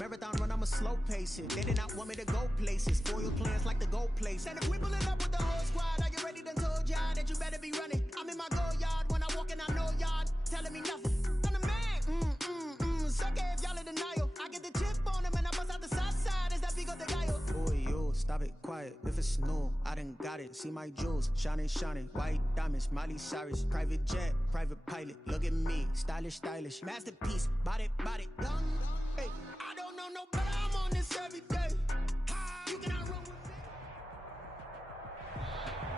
Marathon run, I'm a slow pacer. They did not want me to go places. Foil plans like the gold place. And if we pulling up with the whole squad, are you ready? Done told y'all that you better be running. I'm in my go yard when I walk in, I know y'all telling me nothing. I'm the man. Suck it if y'all in denial. I get the chip on him and I bust out the south side. Is that big of the guy? Boy, yo, stop it, quiet. If it's new, I done got it. See my jewels, shining. White diamonds, Miley Cyrus. Private jet, private pilot. Look at me, stylish. Masterpiece, body, young. Hey, I don't know no better. I'm on this every day. You cannot run with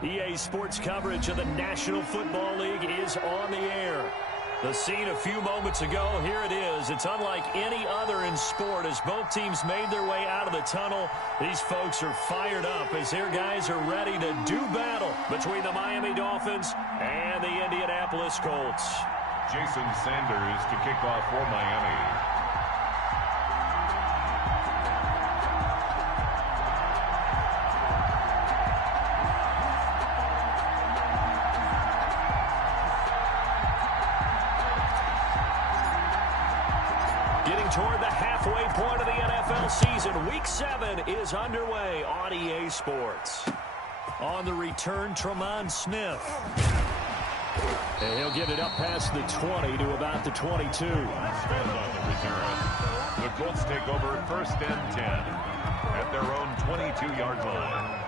me. EA Sports coverage of the National Football League is on the air. The scene a few moments ago, here it is. It's unlike any other in sport as both teams made their way out of the tunnel. These folks are fired up as their guys are ready to do battle between the Miami Dolphins and the Indianapolis Colts. Jason Sanders to kick off for Miami. Toward the halfway point of the NFL season. Week 7 is underway on EA Sports. On the return, Tremont Smith. And he'll get it up past the 20 to about the 22. And on the return, the Colts take over 1st and 10 at their own 22-yard line.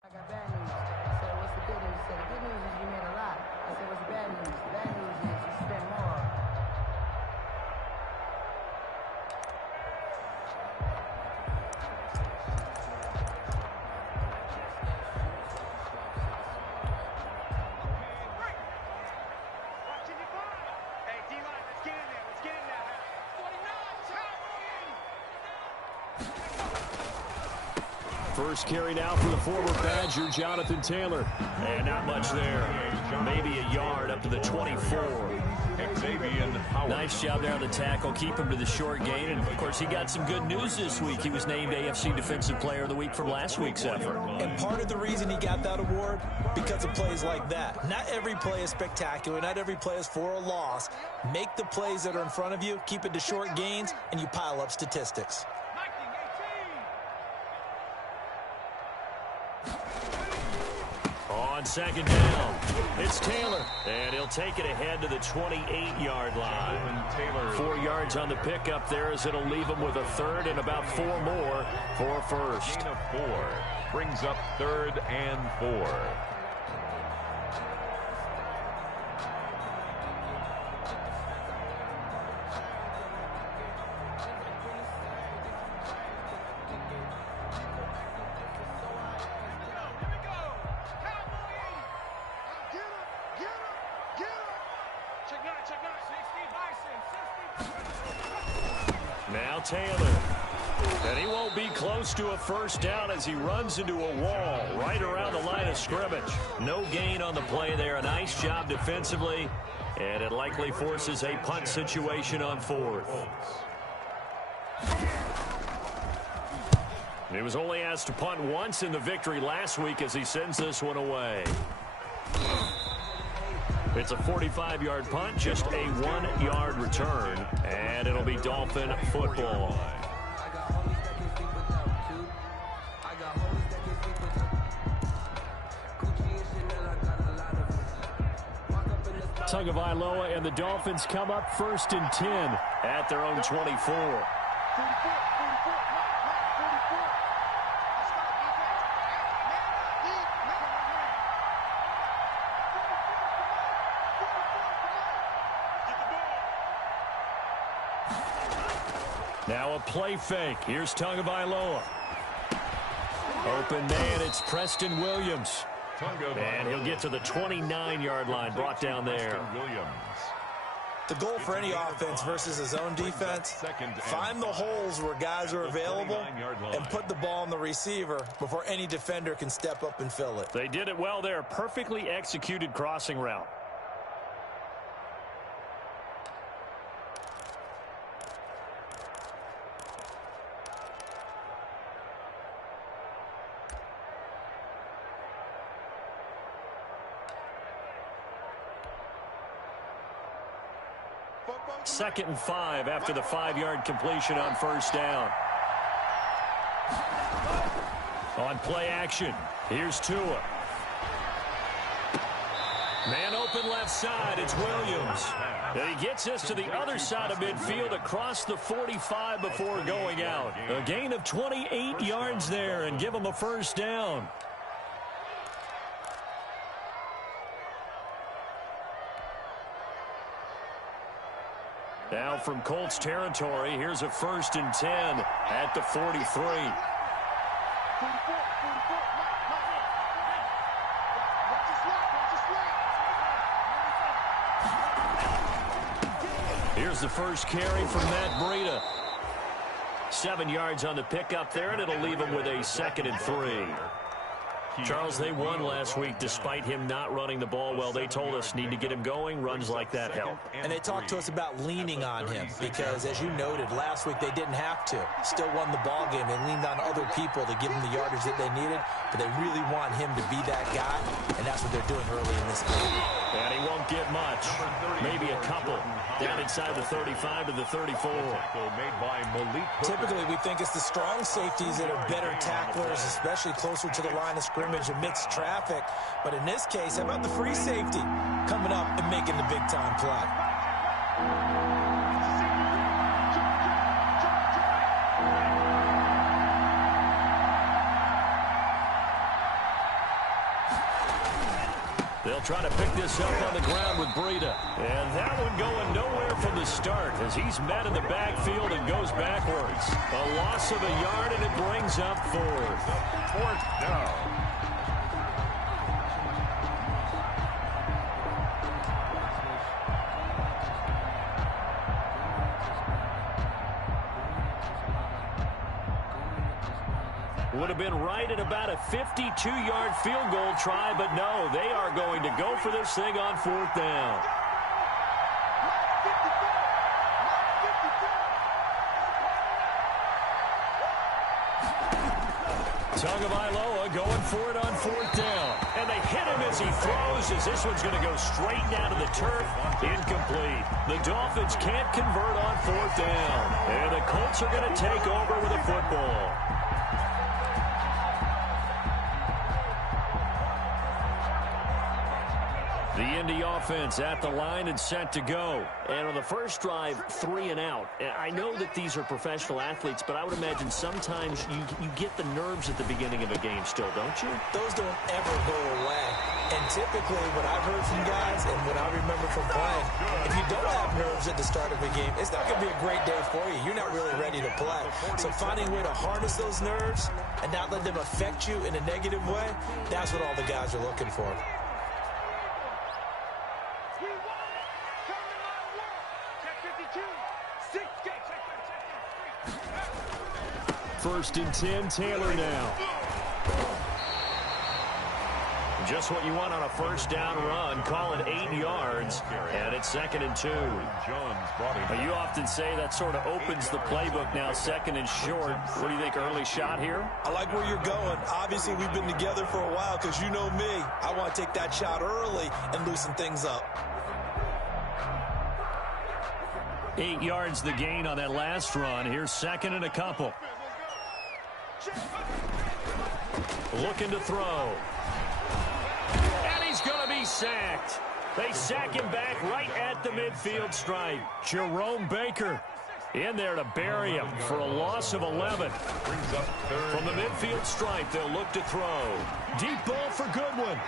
I got bad news. I said, what's the good news? He said, the good news is you made a lot. I said, what's the bad news? The bad news is you spent more. Hey, D-line, let's get in there. Let's get in there. 49, First carry now for the former Badger, Jonathan Taylor. And not much there. Maybe a yard up to the 24. Nice job there on the tackle. Keep him to the short gain. And, of course, he got some good news this week. He was named AFC Defensive Player of the Week from last week's effort. And part of the reason he got that award, because of plays like that. Not every play is spectacular. Not every play is for a loss. Make the plays that are in front of you, keep it to short gains, and you pile up statistics. On second down, it's Taylor, and he'll take it ahead to the 28-yard line. 4 yards on the pickup there as it'll leave him with a third and about 4 more for first. Gain of 4 brings up 3rd and 4. Now Taylor. And he won't be close to a first down as he runs into a wall right around the line of scrimmage. No gain on the play there. A nice job defensively. And it likely forces a punt situation on 4th. He was only asked to punt once in the victory last week as he sends this one away. It's a 45-yard punt, just a 1-yard return, and it'll be Dolphin football. Tagovailoa and the Dolphins come up 1st and 10 at their own 24. Now a play fake. Here's Tagovailoa. Open man, it's Preston Williams. And he'll get to the 29-yard line, brought down there. The goal for any offense versus his own defense, find the holes where guys are available and put the ball on the receiver before any defender can step up and fill it. They did it well there. Perfectly executed crossing route. Second and 5 after the 5-yard completion on first down. On play action, here's Tua. Man open left side, it's Williams. And he gets us to the other side of midfield across the 45 before going out. A gain of 28 yards there and give him a first down. Now from Colts territory, here's a 1st and 10 at the 43. Here's the first carry from Matt Breida. 7 yards on the pickup there, and it'll leave him with a 2nd and 3. Charles, they won last week despite him not running the ball well. They told us need to get him going. Runs like that help. And they talked to us about leaning on him because, as you noted, last week they didn't have to. Still won the ball game. They leaned on other people to give him the yardage that they needed, but they really want him to be that guy, and that's what they're doing early in this game. And he won't get much. Maybe a couple. Down inside the 35 to the 34. Typically, we think it's the strong safeties that are better tacklers, especially closer to the line of scrimmage amidst traffic. But in this case, how about the free safety coming up and making the big-time play? They'll try to pick this up on the ground with Breida. And that one going nowhere from the start as he's met in the backfield and goes backwards. A loss of a yard, and it brings up 4th down. Would have been right at about a 52-yard field goal try, but no, they are going to go for this thing on 4th down. Tagovailoa going for it on 4th down. And they hit him as he throws, as this one's going to go straight down to the turf. Incomplete. The Dolphins can't convert on 4th down. And the Colts are going to take over with a football. The Indy offense at the line and set to go. And on the first drive, 3 and out. I know that these are professional athletes, but I would imagine sometimes you get the nerves at the beginning of a game still, don't you? Those don't ever go away. And typically, what I've heard from guys and what I remember from playing, if you don't have nerves at the start of a game, it's not going to be a great day for you. You're not really ready to play. So finding a way to harness those nerves and not let them affect you in a negative way, that's what all the guys are looking for. 1st and 10, Taylor now. Just what you want on a first down run. Call it 8 yards, and it's 2nd and 2. You often say that sort of opens the playbook now, 2nd and short. What do you think, early shot here? I like where you're going. Obviously, we've been together for a while because you know me. I want to take that shot early and loosen things up. 8 yards the gain on that last run. Here's 2nd and a couple. Looking to throw. And he's going to be sacked. They sack him back right at the midfield stripe. Jerome Baker in there to bury him for a loss of 11. From the midfield stripe, they'll look to throw. Deep ball for Goodwin.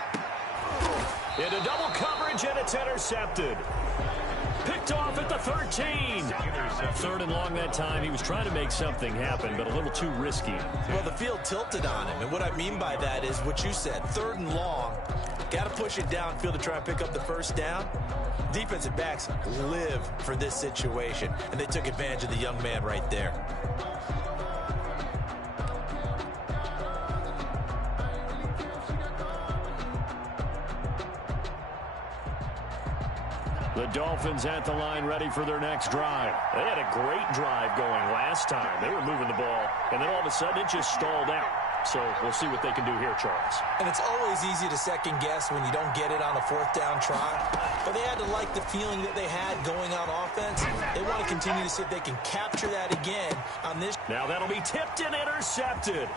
Into double coverage, and it's intercepted. Picked off at the 13. Third and long that time. He was trying to make something happen, but a little too risky. Well, the field tilted on him, and what I mean by that is what you said. Third and long. Got to push it downfield to try and pick up the first down. Defensive backs live for this situation, and they took advantage of the young man right there. The Dolphins at the line, ready for their next drive. They had a great drive going last time. They were moving the ball, and then all of a sudden it just stalled out. So we'll see what they can do here, Charles. And it's always easy to second guess when you don't get it on a fourth down try. But they had to like the feeling that they had going on offense. They want to continue to see if they can capture that again on this. Now that'll be tipped and intercepted.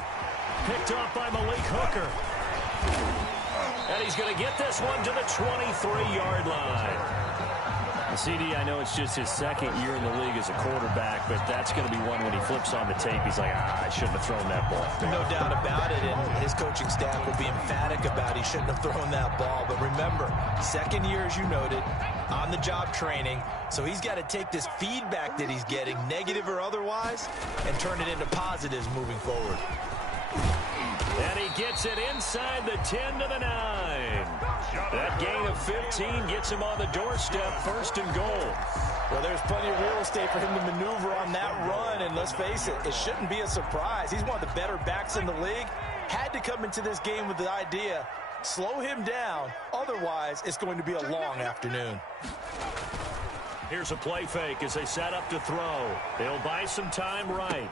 Picked off by Malik Hooker. And he's going to get this one to the 23-yard line. CD, I know it's just his second year in the league as a quarterback, but that's going to be one when he flips on the tape. He's like, I shouldn't have thrown that ball. No doubt about it, and his coaching staff will be emphatic about he shouldn't have thrown that ball. But remember, second year, as you noted, on-the-job training, so he's got to take this feedback that he's getting, negative or otherwise, and turn it into positives moving forward. And he gets it inside the 10 to the 9. That gain of 15 gets him on the doorstep, first and goal. Well, there's plenty of real estate for him to maneuver on that run, and let's face it, it shouldn't be a surprise. He's one of the better backs in the league. Had to come into this game with the idea, slow him down, otherwise it's going to be a long afternoon. Here's a play fake as they set up to throw. They'll buy some time right.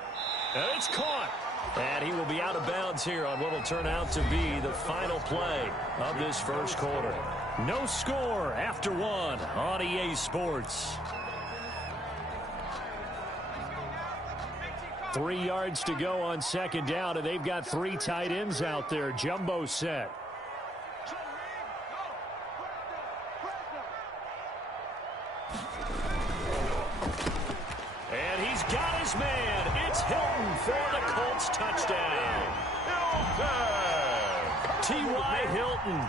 And it's caught. And he will be out of bounds here on what will turn out to be the final play of this first quarter. No score after one on EA Sports. 3 yards to go on second down, and they've got 3 tight ends out there. Jumbo set. And he's got his man. It's Hilton for the Colts touchdown. T.Y. Hilton,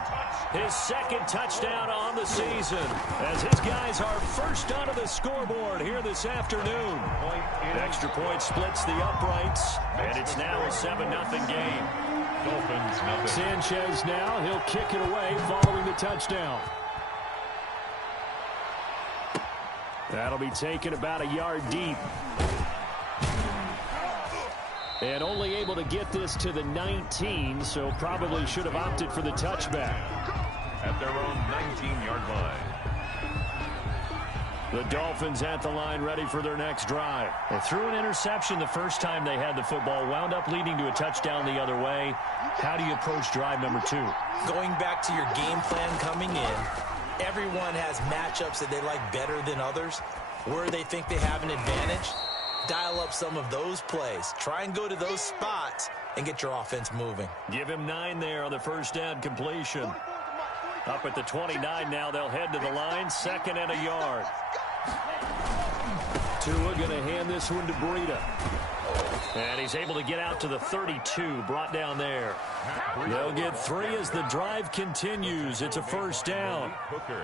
his second touchdown on the season, as his guys are first onto the scoreboard here this afternoon. Extra point splits the uprights, and it's now a 7-0 game. Dolphins, Sanchez now, he'll kick it away following the touchdown. That'll be taken about a yard deep. And only able to get this to the 19, so probably should have opted for the touchback. At their own 19-yard line. The Dolphins at the line, ready for their next drive. They threw an interception the first time they had the football, wound up leading to a touchdown the other way. How do you approach drive number 2? Going back to your game plan coming in, everyone has matchups that they like better than others, where they think they have an advantage. Dial up some of those plays. Try and go to those spots and get your offense moving. Give him 9 there on the first down completion. Up at the 29 now, they'll head to the line, 2nd and a yard. Tua going to hand this one to Breida. And he's able to get out to the 32, brought down there. They'll get 3 as the drive continues. It's a first down.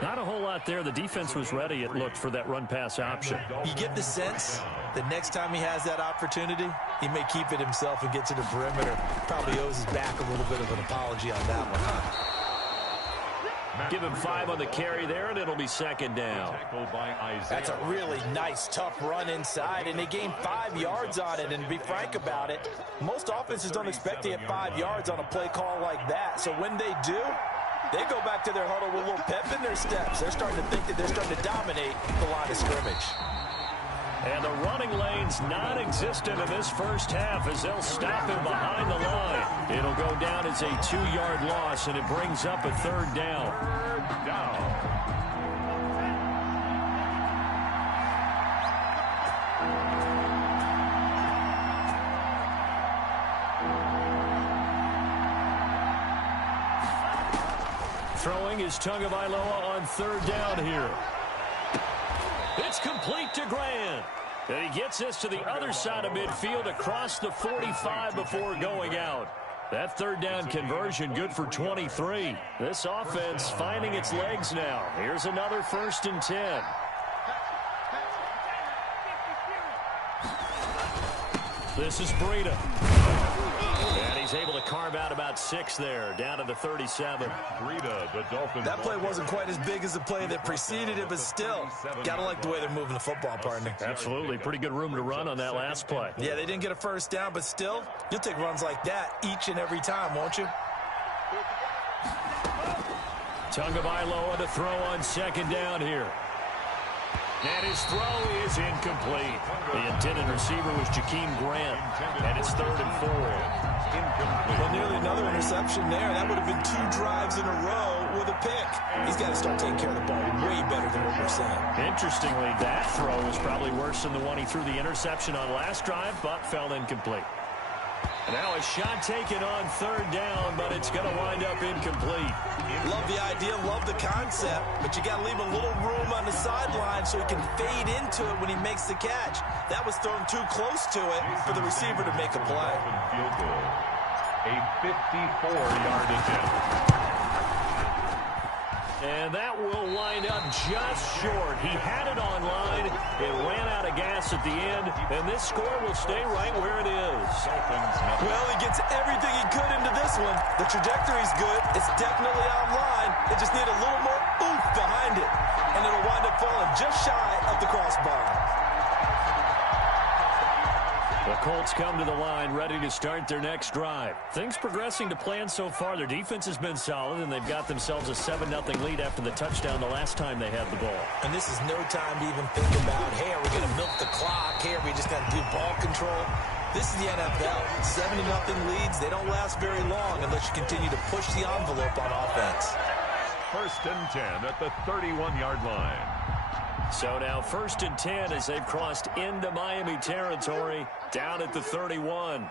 Not a whole lot there. The defense was ready, it looked, for that run-pass option. You get the sense that next time he has that opportunity, he may keep it himself and get to the perimeter. Probably owes his back a little bit of an apology on that one, huh? Give him 5 on the carry there, and it'll be 2nd down. That's a really nice, tough run inside, and they gained 5 yards on it. And to be frank about it, most offenses don't expect to get 5 yards on a play call like that. So when they do, they go back to their huddle with a little pep in their steps. They're starting to think that they're starting to dominate the line of scrimmage. And the running lane's non-existent in this first half as they'll stop him behind the line. It'll go down as a 2-yard loss, and it brings up a 3rd down. Throwing is Tagovailoa on 3rd down here. It's complete to Grant. And he gets this to the other side of midfield across the 45 before going out. That 3rd down conversion good for 23. This offense finding its legs now. Here's another 1st and 10. This is Breida. And he's able to carve out about 6 there, down to the 37. Breida, the Dolphins. That play wasn't quite as big as the play that preceded it, but still, gotta like the way they're moving the football, partner. Absolutely. Pretty good room to run on that last play. Yeah, they didn't get a first down, but still, you'll take runs like that each and every time, won't you? Tagovailoa to throw on 2nd down here. And his throw is incomplete. The intended receiver was Jakeem Grant, and it's 3rd and 4. Well, nearly another interception there. That would have been 2 drives in a row with a pick. He's got to start taking care of the ball way better than what we're seeing. Interestingly, that throw was probably worse than the one he threw the interception on last drive, but fell incomplete. And now a shot taken on 3rd down, but it's going to wind up incomplete. Love the idea, love the concept, but you got to leave a little room on the sideline so he can fade into it when he makes the catch. That was thrown too close to it for the receiver to make a play. Field goal. A 54-yard attempt. And that will wind up just short. He had it online. It ran out of gas at the end, and this score will stay right where it is. Well, he gets everything he could into this one. The trajectory's good. It's definitely online. They just need a little more oomph behind it, and it'll wind up falling just shy of the crossbar. The Colts come to the line ready to start their next drive. Things progressing to plan so far. Their defense has been solid, and they've got themselves a 7-0 lead after the touchdown the last time they had the ball. And this is no time to even think about, hey, are we going to milk the clock? Hey, are we just going to do ball control? This is the NFL. 7-0 leads, they don't last very long unless you continue to push the envelope on offense. 1st and 10 at the 31-yard line. So now 1st and 10 as they've crossed into Miami territory, down at the 31.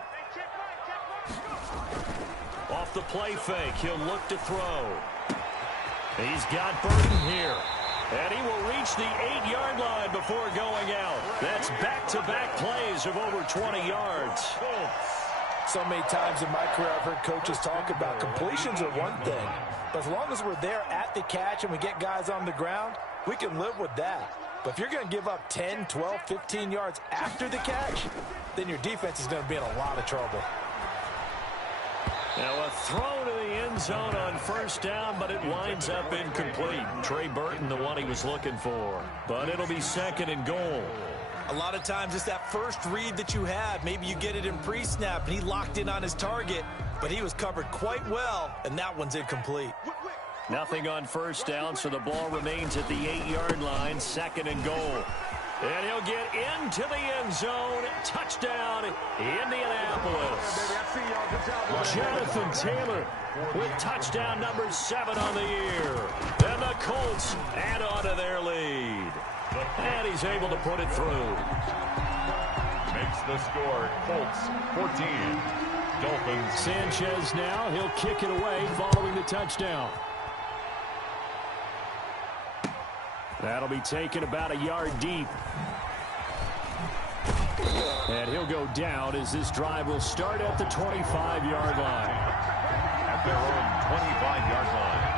Off the play fake, he'll look to throw. He's got Burton here. And he will reach the 8-yard line before going out. That's back-to-back plays of over 20 yards. So many times in my career I've heard coaches talk about completions are one thing, but as long as we're there at the catch and we get guys on the ground, we can live with that. But if you're going to give up 10, 12, 15 yards after the catch, then your defense is going to be in a lot of trouble. Now a throw to the end zone on 1st down, but it winds up incomplete. Trey Burton, the one he was looking for. But it'll be 2nd and goal. A lot of times it's that first read that you have. Maybe you get it in pre-snap, and he locked in on his target, but he was covered quite well, and that one's incomplete. Nothing on 1st down, so the ball remains at the 8-yard line, 2nd and goal. And he'll get into the end zone. Touchdown, Indianapolis. Jonathan Taylor with touchdown number 7 on the year. And the Colts add on to their lead. And he's able to put it through. Makes the score Colts 14. Dolphins. Sanchez now. He'll kick it away following the touchdown. That'll be taken about a yard deep. And he'll go down as this drive will start at the 25-yard line. At their own 25-yard line.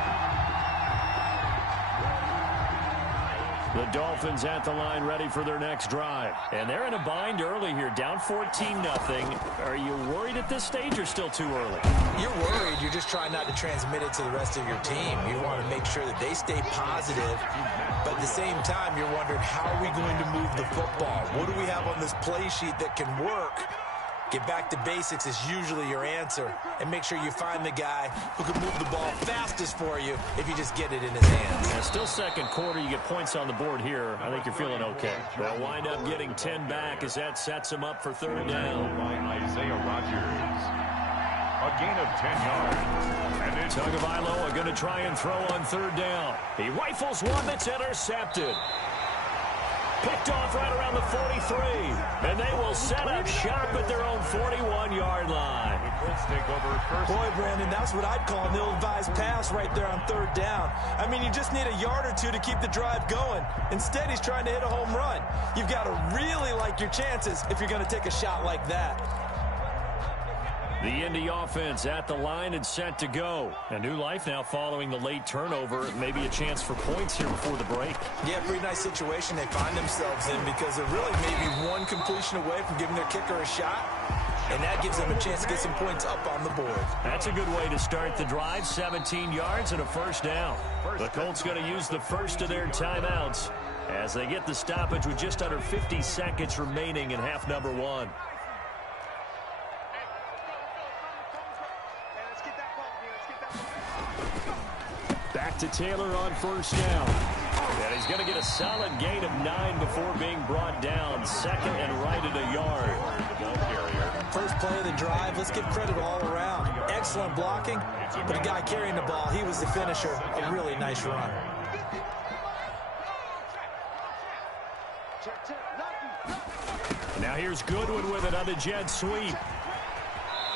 The Dolphins at the line ready for their next drive. And they're in a bind early here, down 14-0. Are you worried at this stage or still too early? You're worried. You're just trying not to transmit it to the rest of your team. You want to make sure that they stay positive. But at the same time, you're wondering, how are we going to move the football? What do we have on this play sheet that can work? Get back to basics is usually your answer. And make sure you find the guy who can move the ball fastest for you if you just get it in his hands. Yeah, still 2nd quarter. You get points on the board here. I think you're feeling okay. They'll wind up getting 10 back as that sets them up for 3rd down. By Isaiah Rodgers. A gain of 10 yards. Tagovailoa going to try and throw on 3rd down. He rifles one that's intercepted. Picked off right around the 43. And they will set up shop at their own 41-yard line. Take over 1st. Boy, Brandon, that's what I'd call an ill-advised pass right there on 3rd down. I mean, you just need a yard or two to keep the drive going. Instead, he's trying to hit a home run. You've got to really like your chances if you're going to take a shot like that. The Indy offense at the line and set to go. A new life now following the late turnover. Maybe a chance for points here before the break. Yeah, pretty nice situation they find themselves in because they're really maybe one completion away from giving their kicker a shot. And that gives them a chance to get some points up on the board. That's a good way to start the drive. 17 yards and a first down. The Colts going to use the first of their timeouts as they get the stoppage with just under 50 seconds remaining in half number one. Back to Taylor on first down. And he's going to get a solid gain of 9 before being brought down. Second and right at a yard. First play of the drive, let's give credit all around. Excellent blocking, but the guy carrying the ball, he was the finisher. A really nice run. Now here's Goodwin with it on the jet sweep.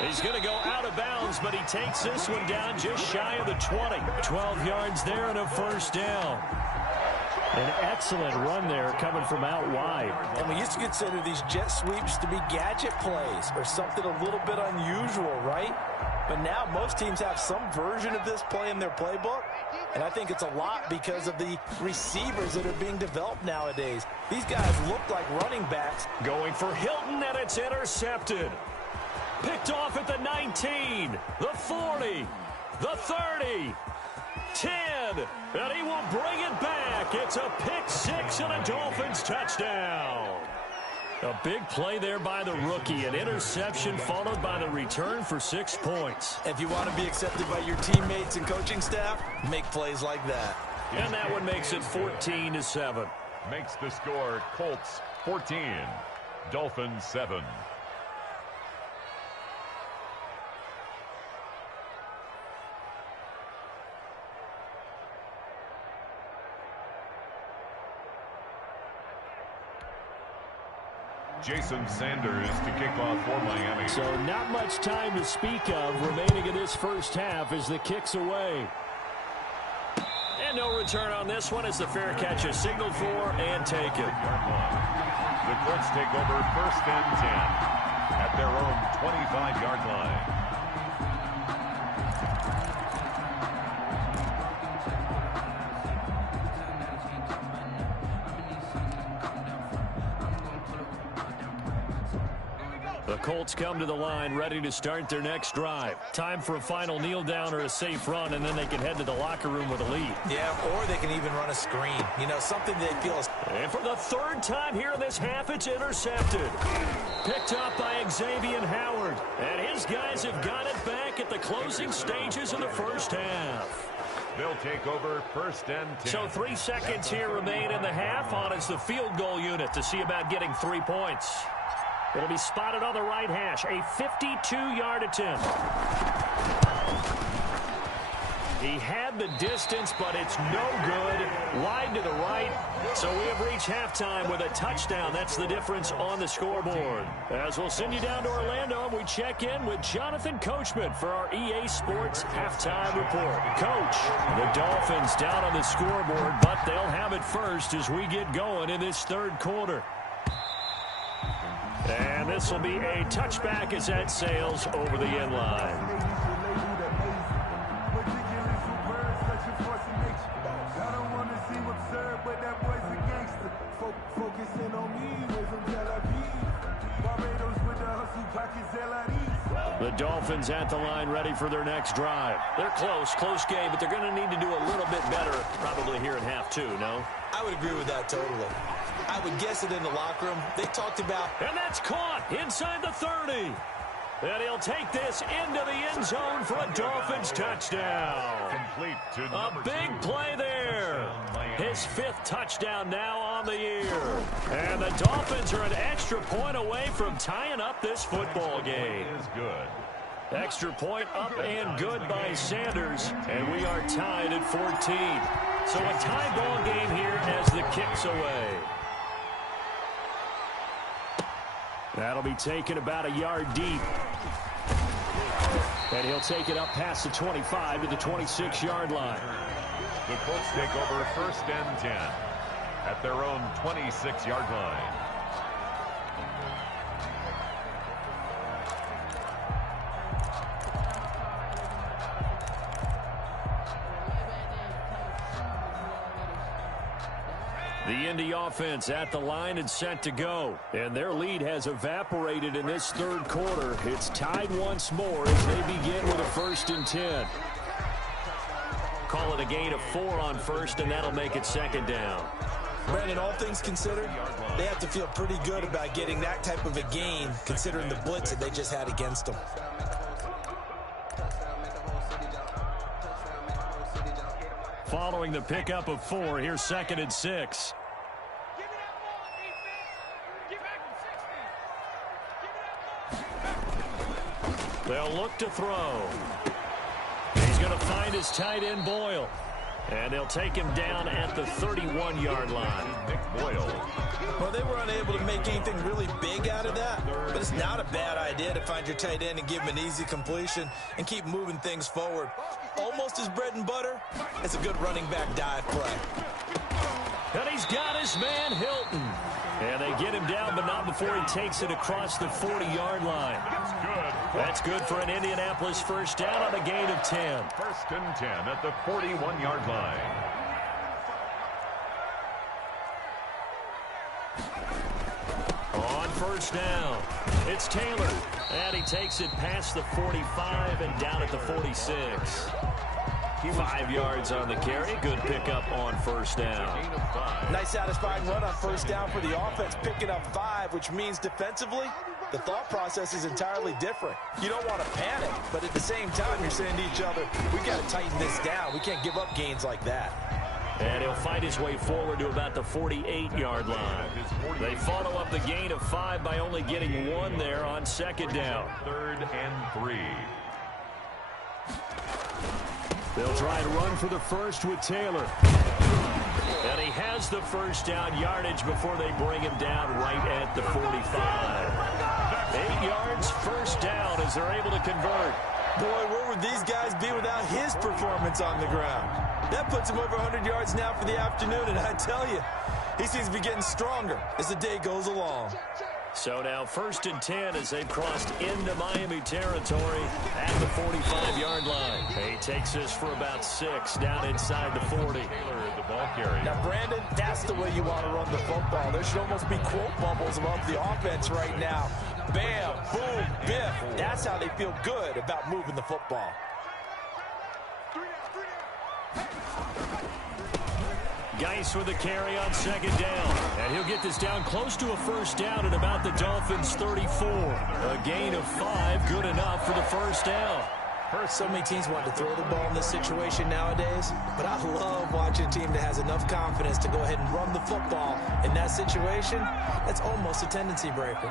He's going to go out of bounds, but he takes this one down just shy of the 20. 12 yards there and a first down. An excellent run there coming from out wide. And we used to consider these jet sweeps to be gadget plays or something a little bit unusual, right? But now most teams have some version of this play in their playbook. And I think it's a lot because of the receivers that are being developed nowadays. These guys look like running backs. Going for Hilton, and it's intercepted. Picked off at the 19, the 40, the 30, 10, and he will bring it back. It's a pick six and a Dolphins touchdown. A big play there by the rookie. An interception followed by the return for 6 points. If you want to be accepted by your teammates and coaching staff, make plays like that. And that one makes it 14-7. Makes the score Colts 14, Dolphins 7. Jason Sanders to kick off for Miami. So not much time to speak of remaining in this first half as the kick's away. And no return on this one as the fair catch is signaled for and taken. The Colts take over first and 10 at their own 25-yard line. The Colts come to the line ready to start their next drive. Time for a final kneel down or a safe run, and then they can head to the locker room with a lead. Yeah, or they can even run a screen. You know, something they feel is... And for the third time here in this half, it's intercepted. Picked up by Xavier Howard. And his guys have got it back at the closing stages of the first half. They'll take over first and 10. So 3 seconds here remain in the half on as the field goal unit to see about getting 3 points. It'll be spotted on the right hash. A 52-yard attempt. He had the distance, but it's no good. Wide to the right. So we have reached halftime with a touchdown. That's the difference on the scoreboard. As we'll send you down to Orlando, we check in with Jonathan Coachman for our EA Sports Halftime Report. Coach, the Dolphins down on the scoreboard, but they'll have it first as we get going in this third quarter. And this will be a touchback as that sails over the end line. The Dolphins at the line ready for their next drive. They're close game, but they're going to need to do a little bit better probably here in half two, no? I would agree with that totally. I would guess it in the locker room. They talked about... And that's caught inside the 30. And he'll take this into the end zone for a Dolphins touchdown. Complete to a big play there. His 5th touchdown now on the year. And the Dolphins are an extra point away from tying up this football game. Is good. Extra point up and good by Sanders. And we are tied at 14. So a tie ball game here as the kick's away. That'll be taken about a yard deep. And he'll take it up past the 25 to the 26-yard line. The Colts take over first and 10 at their own 26-yard line. The Indy offense at the line and set to go. And their lead has evaporated in this third quarter. It's tied once more as they begin with a 1st and 10. Call it a gain of 4 on first, and that'll make it 2nd down. Brandon, all things considered, they have to feel pretty good about getting that type of a gain, considering the blitz that they just had against them. Following the pickup of 4, here's 2nd and 6. They'll look to throw. He's going to find his tight end, Boyle. And they'll take him down at the 31-yard line. Nick Boyle. Well, they were unable to make anything really big out of that, but it's not a bad idea to find your tight end and give him an easy completion and keep moving things forward. Almost his bread and butter. It's a good running back dive play. And he's got his man, Hilton. And they get him down, but not before he takes it across the 40-yard line. That's good for an Indianapolis 1st down on a gain of 10. 1st and 10 at the 41-yard line. On 1st down, it's Taylor. And he takes it past the 45 and down at the 46. 5 yards on the carry. Good pickup on 1st down. Nice satisfying run on 1st down for the offense, picking up 5, which means defensively, the thought process is entirely different. You don't want to panic, but at the same time, you're saying to each other, we got to tighten this down. We can't give up gains like that. And he'll fight his way forward to about the 48-yard line. They follow up the gain of 5 by only getting 1 there on 2nd down. 3rd and 3. They'll try and run for the 1st with Taylor. And he has the 1st down yardage before they bring him down right at the 45. 8 yards, 1st down as they're able to convert. Boy, where would these guys be without his performance on the ground? That puts him over 100 yards now for the afternoon, and I tell you, he seems to be getting stronger as the day goes along. So now 1st and 10 as they've crossed into Miami territory at the 45-yard line. He takes this for about 6 down inside the 40. The ball carrier. Now, Brandon, that's the way you want to run the football. There should almost be quote bubbles above the offense right now. Bam, boom, biff. That's how they feel good about moving the football. Geis with the carry on 2nd down. And he'll get this down close to a 1st down at about the Dolphins' 34. A gain of 5, good enough for the 1st down. So many teams want to throw the ball in this situation nowadays, but I love watching a team that has enough confidence to go ahead and run the football. In that situation, that's almost a tendency breaker.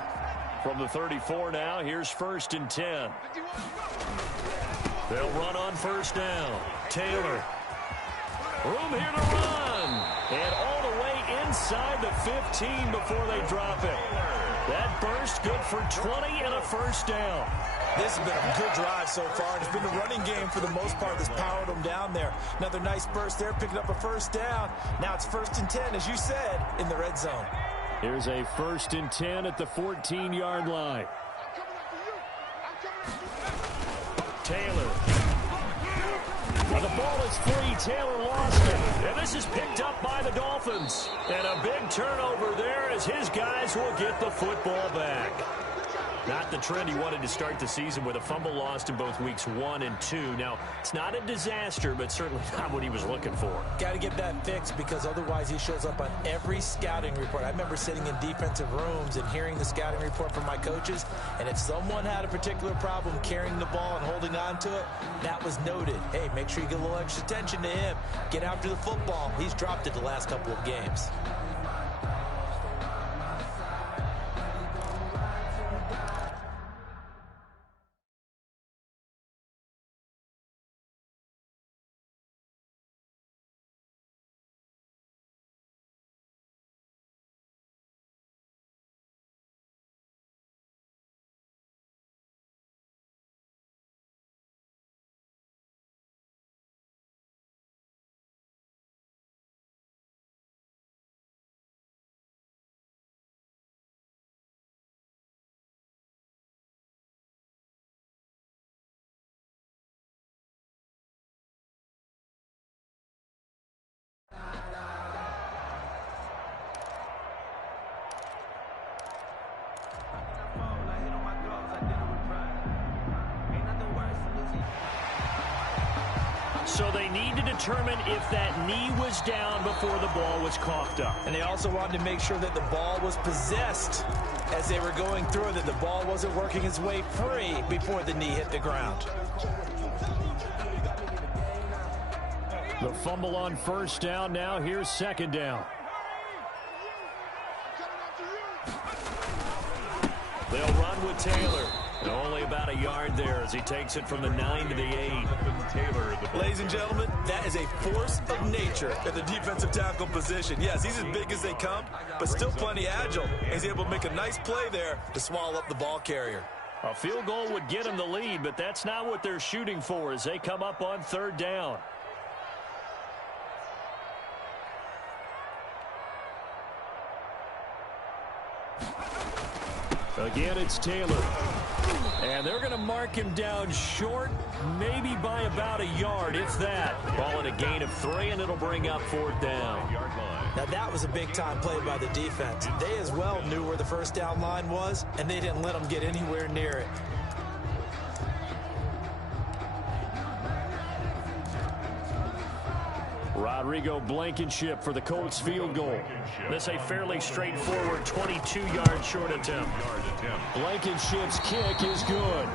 From the 34 now, here's 1st and 10. They'll run on 1st down. Taylor. Room here to run. And all the way inside the 15 before they drop it. That burst good for 20 and a 1st down. This has been a good drive so far. It's been the running game for the most part that's powered them down there. Another nice burst there, picking up a 1st down. Now it's 1st and 10, as you said, in the red zone. Here's a 1st and 10 at the 14-yard line. Taylor. And the ball is free. Taylor lost it. And this is picked up by the Dolphins. And a big turnover there as his guys will get the football back. Not the trend he wanted to start the season with a fumble lost in both weeks 1 and 2. Now, it's not a disaster, but certainly not what he was looking for. Got to get that fixed because otherwise he shows up on every scouting report. I remember sitting in defensive rooms and hearing the scouting report from my coaches, and if someone had a particular problem carrying the ball and holding on to it, that was noted. Hey, make sure you get a little extra attention to him. Get after the football. He's dropped it the last couple of games. So they need to determine if that knee was down before the ball was coughed up. And they also wanted to make sure that the ball was possessed as they were going through, that the ball wasn't working its way free before the knee hit the ground. The fumble on first down. Now here's second down. They'll run with Taylor. Only about a yard there as he takes it from the 9 to the 8. Taylor, Ladies and gentlemen, that is a force of nature at the defensive tackle position. Yes, he's as big as they come, but still plenty agile. He's able to make a nice play there to swallow up the ball carrier. A field goal would get him the lead, but that's not what they're shooting for as they come up on third down. Again, it's Taylor. And they're going to mark him down short, maybe by about a yard, if that. Ball at a gain of 3, and it'll bring up fourth down. Now, that was a big-time play by the defense. They as well knew where the first down line was, and they didn't let them get anywhere near it. Rodrigo Blankenship for the Colts field goal. This a fairly straightforward 22-yard short attempt. Blankenship's kick is good.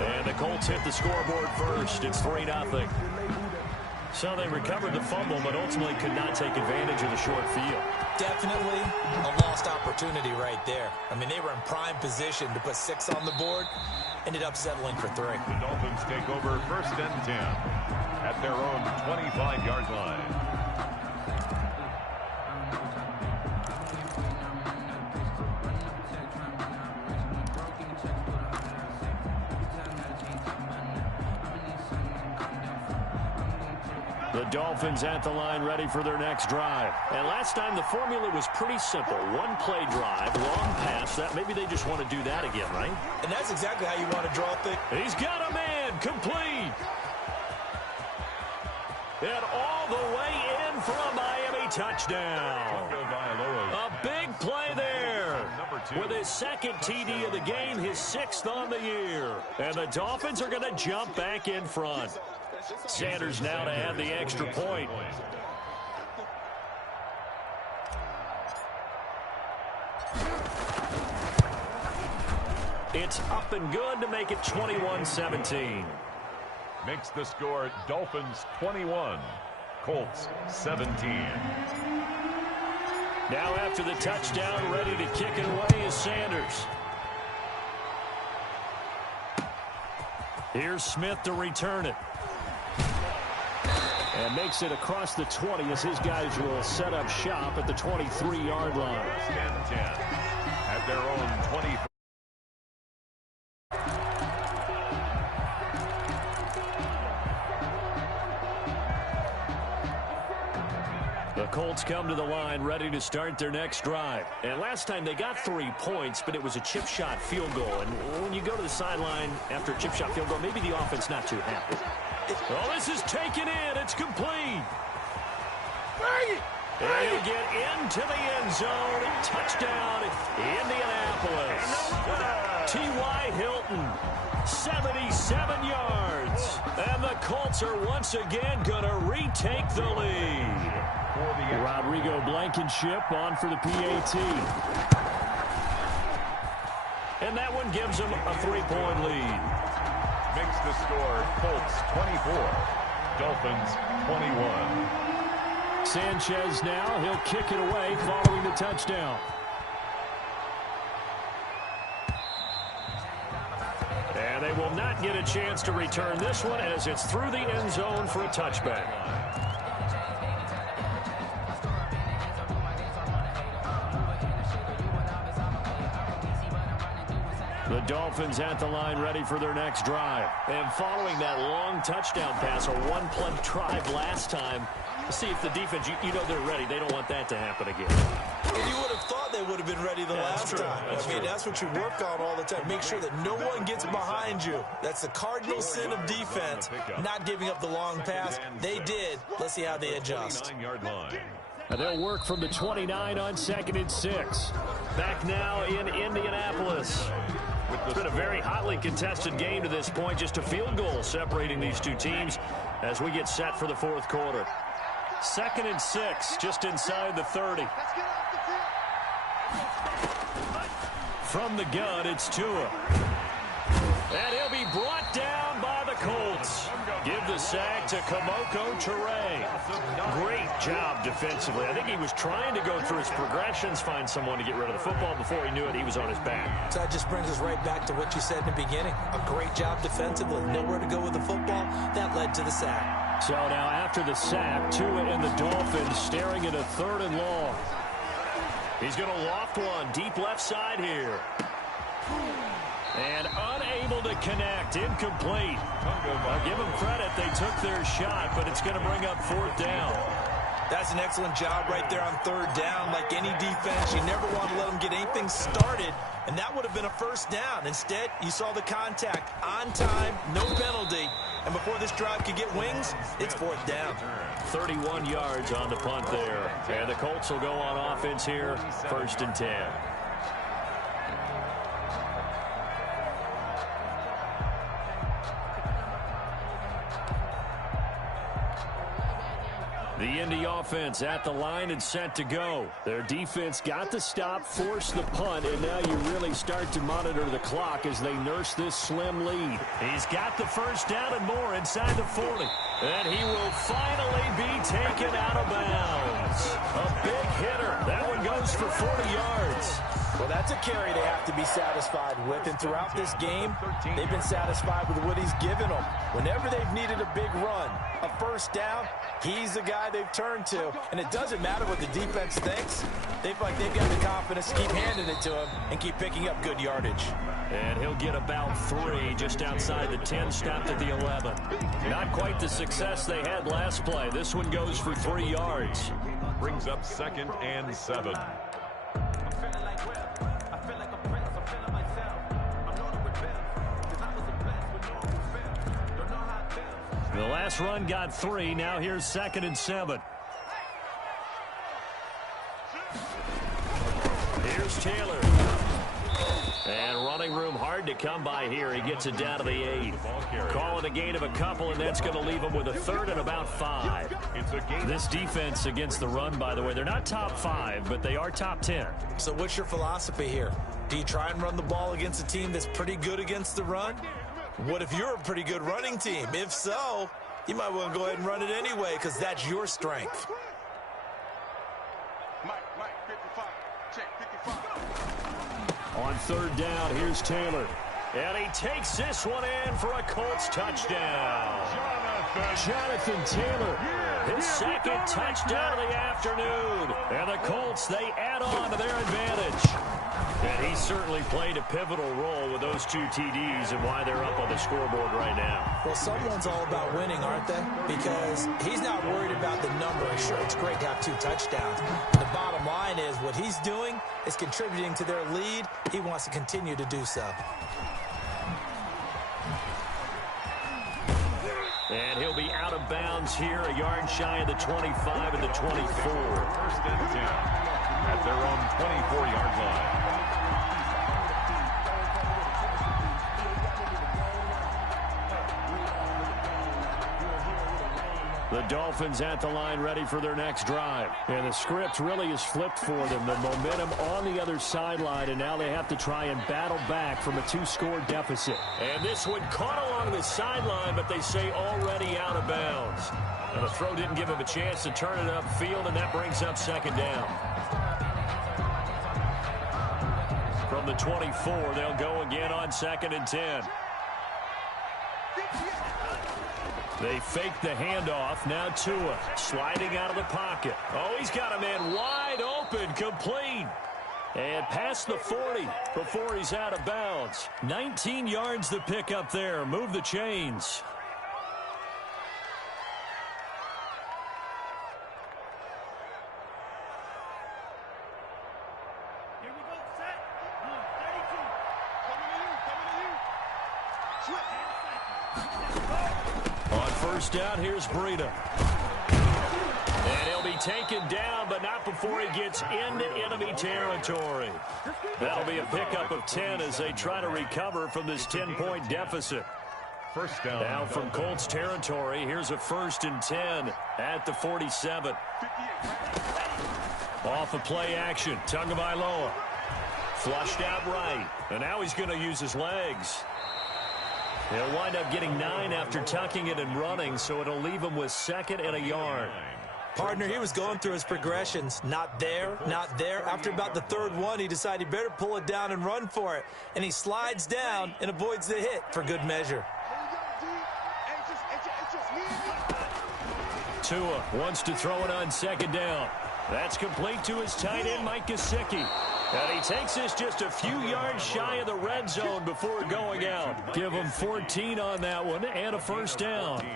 And the Colts hit the scoreboard first. It's 3-0. So they recovered the fumble, but ultimately could not take advantage of the short field. Definitely a lost opportunity right there. I mean, they were in prime position to put 6 on the board. Ended up settling for 3. The Dolphins take over first and 10 at their own 25-yard line. The Dolphins at the line ready for their next drive. And last time the formula was pretty simple. One play drive, long pass. That maybe they just want to do that again, right? And that's exactly how you want to draw things. He's got a man, complete. And all the way in for a Miami touchdown. A big play there. With his second TD of the game, his 6th on the year. And the Dolphins are going to jump back in front. Sanders now to add the extra point. It's up and good to make it 21-17. Makes the score Dolphins 21, Colts 17. Now after the touchdown, ready to kick it away is Sanders. Here's Smith to return it. And makes it across the 20 as his guys will set up shop at the 23-yard line. First and 10 at their own 23. The Colts come to the line ready to start their next drive. And last time they got 3 points, but it was a chip shot field goal. And when you go to the sideline after a chip shot field goal, maybe the offense not too happy. Oh, this is taken in. It's complete. And he'll get into the end zone. Touchdown, Indianapolis. T.Y. Hilton, 77 yards. And the Colts are once again going to retake the lead. Rodrigo Blankenship on for the PAT. And that one gives them a 3-point lead. Makes the score Colts 24, Dolphins 21. Sanchez now, he'll kick it away following the touchdown. And they will not get a chance to return this one as it's through the end zone for a touchback. The Dolphins at the line ready for their next drive. And following that long touchdown pass, a one-play drive last time, see if the defense, you know they're ready. They don't want that to happen again. And you would have thought they would have been ready the last time. I mean, that's what you work on all the time. Make sure that no one gets behind you. That's the cardinal sin of defense, not giving up the long pass. They did. Let's see how they adjust. And they'll work from the 29 on 2nd and 6. Back now in Indianapolis. It's been a very hotly contested game to this point. Just a field goal separating these two teams. as we get set for the fourth quarter. 2nd and 6, just inside the 30. From the gun, it's Tua. And he'll be brought down by the Colts. Give the sack to Kamoko Toure. Great job defensively. I think he was trying to go through his progressions, find someone to get rid of the football. Before he knew it, he was on his back. So that just brings us right back to what you said in the beginning. A great job defensively. Nowhere to go with the football. That led to the sack. So now after the sack, Tua and the Dolphins staring at a 3rd and long. He's going to loft one deep left side here. And unable to connect. Incomplete. I'll give them credit. They took their shot, but it's going to bring up 4th down. That's an excellent job right there on 3rd down. Like any defense, you never want to let them get anything started, and that would have been a 1st down. Instead, you saw the contact on time, no penalty, and before this drive could get wings, it's 4th down. 31 yards on the punt there, and the Colts will go on offense here, 1st and 10. The Indy offense at the line and set to go. Their defense got the stop, forced the punt, and now you really start to monitor the clock as they nurse this slim lead. He's got the 1st down and more inside the 40. And he will finally be taken out of bounds. A big hitter. That one goes for 40 yards. Well, that's a carry they have to be satisfied with, and throughout this game, they've been satisfied with what he's given them. Whenever they've needed a big run, a 1st down, he's the guy they've turned to, and it doesn't matter what the defense thinks. They feel like they've got the confidence to keep handing it to him and keep picking up good yardage. And he'll get about 3 just outside the 10, stopped at the 11. Not quite the success they had last play. This one goes for 3 yards. Brings up 2nd and 7. The last run got 3. Now here's 2nd and 7. Here's Taylor. And running room hard to come by here. He gets it down to the 8. Call it a gain of a couple, and that's going to leave him with a 3rd and about 5. This defense against the run, by the way, they're not top 5, but they are top 10. So what's your philosophy here? Do you try and run the ball against a team that's pretty good against the run? What if you're a pretty good running team? If so, you might want to go ahead and run it anyway because that's your strength. On 3rd down, here's Taylor. And he takes this one in for a Colts touchdown. Jonathan Taylor, his 2nd touchdown of the afternoon. And the Colts, they add on to their advantage. And he certainly played a pivotal role with those 2 TDs and why they're up on the scoreboard right now. Well, someone's all about winning, aren't they? Because he's not worried about the number. Sure, it's great to have 2 touchdowns. The bottom line is what he's doing is contributing to their lead. He wants to continue to do so. And he'll be out of bounds here, a yard shy of the 25 and the 24. 1st and 10 at their own 24-yard line. The Dolphins at the line ready for their next drive. And the script really is flipped for them. The momentum on the other sideline, and now they have to try and battle back from a 2-score deficit. And this one caught along the sideline, but they say already out of bounds. And the throw didn't give him a chance to turn it upfield, and that brings up 2nd down. From the 24, they'll go again on 2nd and 10. They fake the handoff. Now Tua sliding out of the pocket. Oh, he's got a man wide open, complete. And past the 40 before he's out of bounds. 19 yards to pick up there. Move the chains. Here we go, set. 32. On 1st down, here's Breida. And he'll be taken down, but not before he gets into enemy territory. That'll be a pickup of 10 as they try to recover from this 10-point deficit. first down. Now from Colts territory, here's a 1st and 10 at the 47. Off of play action, Tagovailoa. Flushed out right, and now he's going to use his legs. He'll wind up getting 9 after tucking it and running, so it'll leave him with 2nd and a yard. Partner, he was going through his progressions. Not there, not there. After about the 3rd one, he decided he better pull it down and run for it. And he slides down and avoids the hit for good measure. Tua wants to throw it on 2nd down. That's complete to his tight end, Mike Gesicki. And he takes this just a few yards shy of the red zone before going out. Give him 14 on that one and a 1st down.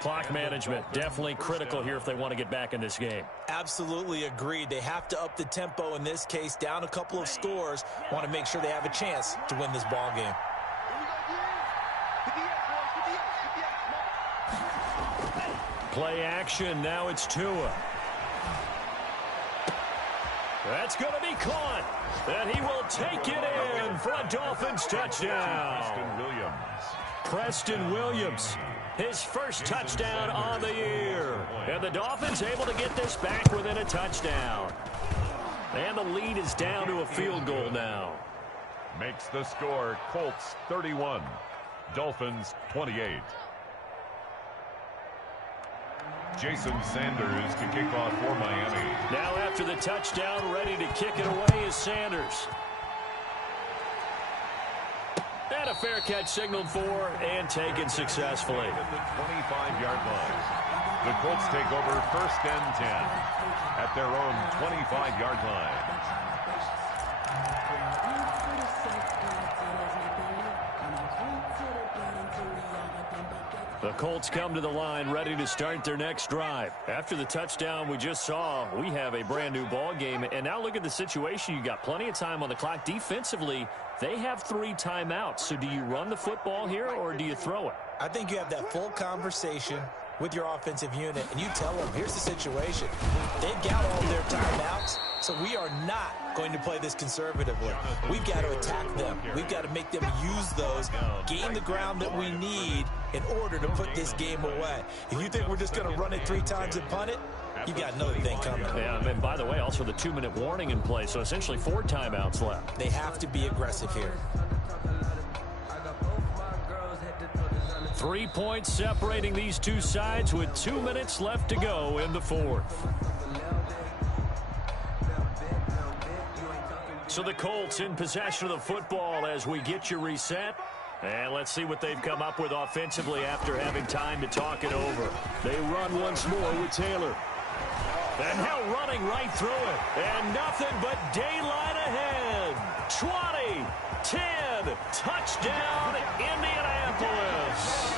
Clock management, definitely critical here if they want to get back in this game. Absolutely agreed. They have to up the tempo in this case, down a couple of scores. Want to make sure they have a chance to win this ball game. Play action, now it's Tua. That's going to be caught, and he will take it in for a Dolphins touchdown. Preston Williams, his first touchdown on the year. And the Dolphins able to get this back within a touchdown. And the lead is down to a field goal now. Makes the score Colts 31, Dolphins 28. Jason Sanders to kick off for Miami. Now after the touchdown, ready to kick it away is Sanders. And a fair catch signaled for and taken successfully. At the 25-yard line. The Colts take over 1st and 10 at their own 25-yard line. The Colts come to the line ready to start their next drive. After the touchdown we just saw, we have a brand new ball game. And now look at the situation. You got plenty of time on the clock. Defensively, they have 3 timeouts. So do you run the football here or do you throw it? I think you have that full conversation with your offensive unit, and you tell them, here's the situation. They've got all their timeouts, so we are not going to play this conservatively. We've got to attack them. We've got to make them use those, gain the ground that we need in order to put this game away. If you think we're just going to run it 3 times and punt it, you got another thing coming. Yeah, and by the way, also the 2-minute warning in play, so essentially 4 timeouts left. They have to be aggressive here. 3 points separating these two sides with 2 minutes left to go in the 4th. So the Colts in possession of the football as we get you reset. And let's see what they've come up with offensively after having time to talk it over. They run once more with Taylor. And now running right through it. And nothing but daylight ahead. 20, 10, touchdown, Indianapolis.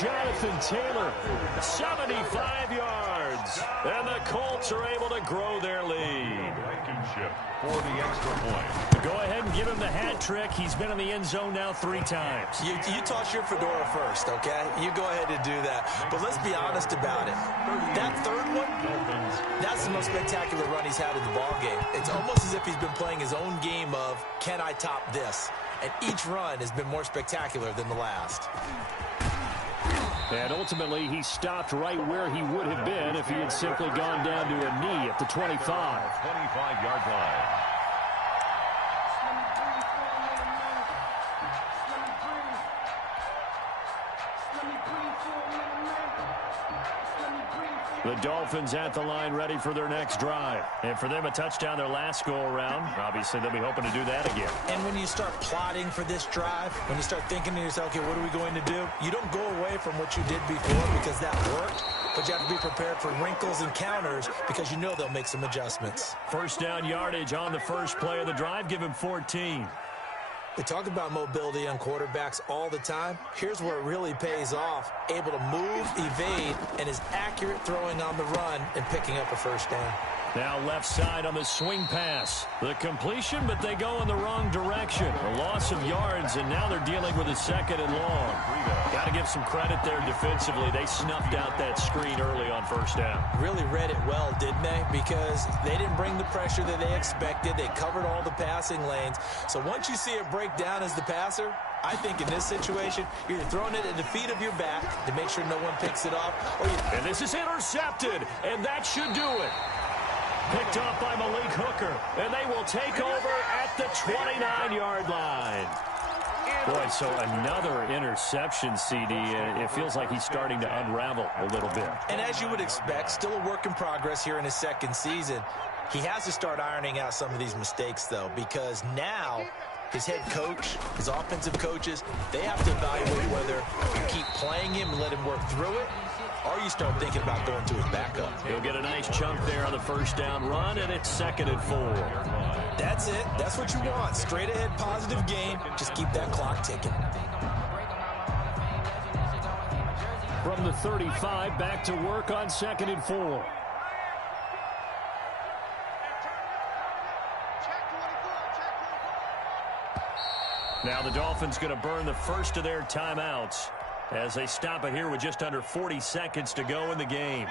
Jonathan Taylor, 75 yards. And the Colts are able to grow their lead. Blankenship for the extra point. Go ahead and give him the hat trick. He's been in the end zone now 3 times. You toss your fedora first, okay? You go ahead and do that. But let's be honest about it. That 3rd one, that's the most spectacular run he's had in the ball game. It's almost as if he's been playing his own game of, can I top this? And each run has been more spectacular than the last. And ultimately, he stopped right where he would have been if he had simply gone down to a knee at the 25. 25-yard line. The Dolphins at the line ready for their next drive. And for them, a touchdown their last go-around. Obviously, they'll be hoping to do that again. And when you start plotting for this drive, when you start thinking to yourself, okay, what are we going to do? You don't go away from what you did before because that worked, but you have to be prepared for wrinkles and counters because you know they'll make some adjustments. 1st down yardage on the first play of the drive. Give him 14. We talk about mobility on quarterbacks all the time. Here's where it really pays off. Able to move, evade, and is accurate throwing on the run and picking up a 1st down. Now left side on the swing pass. The completion, but they go in the wrong direction. A loss of yards, and now they're dealing with a 2nd and long. Got to give some credit there defensively. They snuffed out that screen early on 1st down. Really read it well, didn't they? Because they didn't bring the pressure that they expected. They covered all the passing lanes. So once you see it break down as the passer, I think in this situation, you're throwing it at the feet of your back to make sure no one picks it off. And this is intercepted, and that should do it. Picked off by Malik Hooker, and they will take over at the 29-yard line. Boy, so another interception, CD. It feels like he's starting to unravel a little bit. And as you would expect, still a work in progress here in his second season. He has to start ironing out some of these mistakes, though, because now his head coach, his offensive coaches, they have to evaluate whether you keep playing him and let him work through it, or you start thinking about going to his backup. He'll get a nice chunk there on the first down run, and it's 2nd and 4. That's it. That's what you want. Straight ahead, positive game. Just keep that clock ticking. From the 35, back to work on 2nd and 4. Now the Dolphins going to burn the first of their timeouts as they stop it here with just under 40 seconds to go in the game.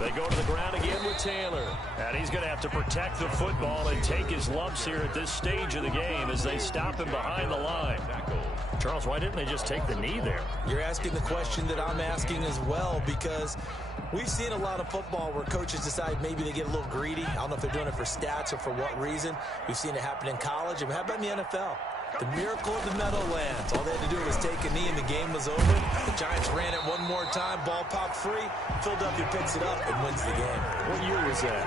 They go to the ground again with Taylor. And he's going to have to protect the football and take his lumps here at this stage of the game as they stop him behind the line. Charles, why didn't they just take the knee there? You're asking the question that I'm asking as well, because we've seen a lot of football where coaches decide maybe they get a little greedy. I don't know if they're doing it for stats or for what reason. We've seen it happen in college. And how about in the NFL? The miracle of the Meadowlands. All they had to do was take a knee and the game was over. The Giants ran it one more time. Ball popped free. Philadelphia picks it up and wins the game. What year was that?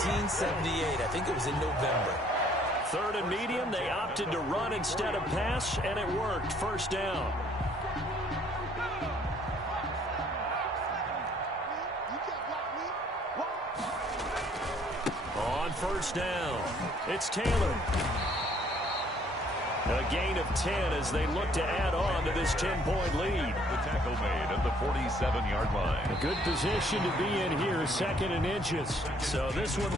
1978. I think it was in November. 3rd and medium. They opted to run instead of pass, and it worked. First down. On first down, it's Taylor. A gain of 10 as they look to add on to this 10-point lead. The tackle made at the 47-yard line. A good position to be in here, 2nd and inches. So this one